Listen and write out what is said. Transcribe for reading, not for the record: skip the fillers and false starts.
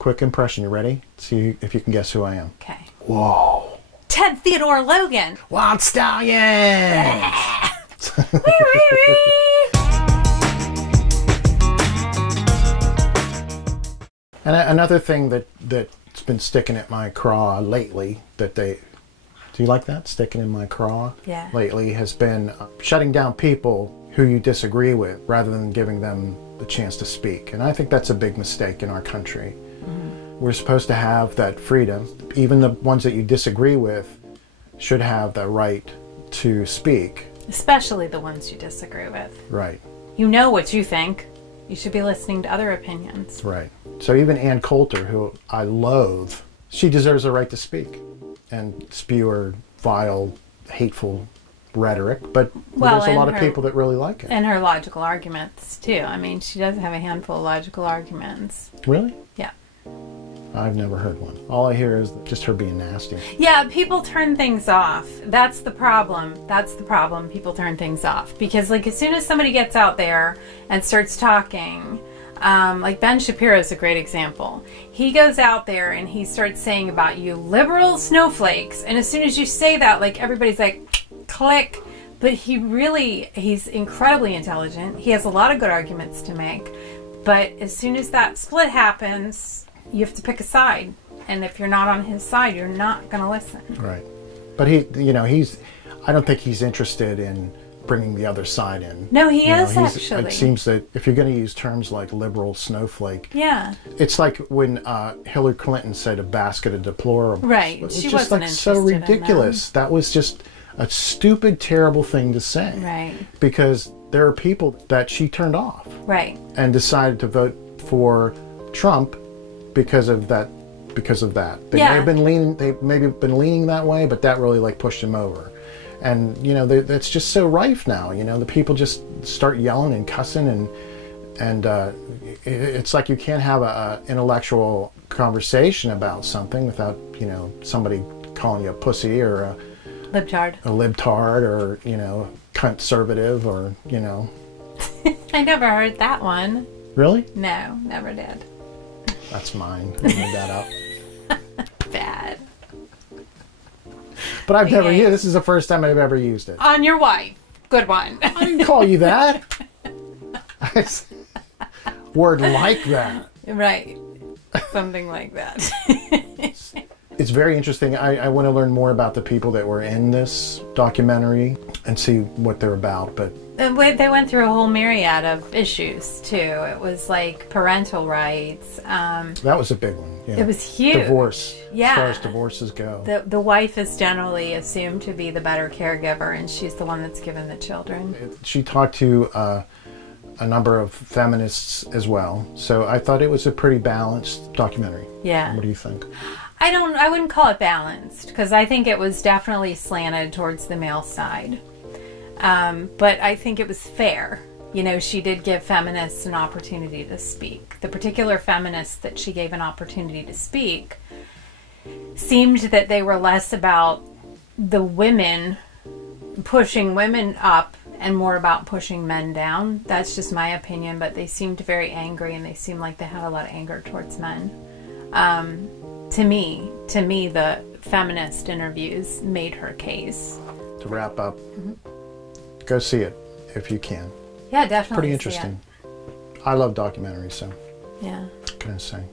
Quick impression. You ready? See if you can guess who I am. Okay. Whoa. Ted Theodore Logan. Wild Stallions. Wee, wee, wee. And another thing that's been sticking at my craw lately, do you like that? Sticking in my craw? Yeah. Lately has been shutting down people who you disagree with rather than giving them the chance to speak. And I think that's a big mistake in our country. Mm-hmm. We're supposed to have that freedom. Even the ones that you disagree with should have the right to speak. Especially the ones you disagree with. Right. You know what you think. You should be listening to other opinions. Right. So even Ann Coulter, who I loathe, she deserves a right to speak and spew her vile, hateful rhetoric. But there's a lot of people that really like it. And her logical arguments, too. I mean, she does have a handful of logical arguments. Really? Yeah. I've never heard one. All I hear is just her being nasty. Yeah, people turn things off. That's the problem. That's the problem. People turn things off. Because, like, as soon as somebody gets out there and starts talking, like Ben Shapiro is a great example. He goes out there and he starts saying about you liberal snowflakes. And as soon as you say that, like, everybody's like, click. But he's incredibly intelligent. He has a lot of good arguments to make. But as soon as that split happens, you have to pick a side, and if you're not on his side, you're not going to listen. Right. But I don't think he's interested in bringing the other side in. No, he is actually. It seems that if you're going to use terms like liberal snowflake, yeah, it's like when Hillary Clinton said a basket of deplorables. Right. It she was just wasn't like so ridiculous. That was just a stupid, terrible thing to say. Right. Because there are people that she turned off. Right. And decided to vote for Trump because of that. They may have been leaning that way, but that really like pushed him over. And that's just so rife now. The people just start yelling and cussing, and it's like you can't have a intellectual conversation about something without somebody calling you a pussy or a libtard or conservative or I never heard that one. Really? No, never did. That's mine. I made that up. Bad. But I've never used it. This is the first time I've ever used it. On your wife. Good one. I didn't call you that. Word like that. Right. Something like that. It's very interesting. I want to learn more about the people that were in this documentary and see what they're about. But they went through a whole myriad of issues, too. It was like parental rights. That was a big one. Yeah. It was huge. Divorce. Yeah. As far as divorces go. The wife is generally assumed to be the better caregiver, and she's the one that's given the children. She talked to a number of feminists as well. So I thought it was a pretty balanced documentary. Yeah. What do you think? I wouldn't call it balanced, because I think it was definitely slanted towards the male side. But I think it was fair. She did give feminists an opportunity to speak. The particular feminists that she gave an opportunity to speak seemed that they were less about the women pushing women up and more about pushing men down. That's just my opinion, but they seemed very angry, and they seemed like they had a lot of anger towards men. To me, the feminist interviews made her case. To wrap up, go see it if you can. Yeah, definitely. Pretty interesting. I love documentaries, so yeah. What can I say?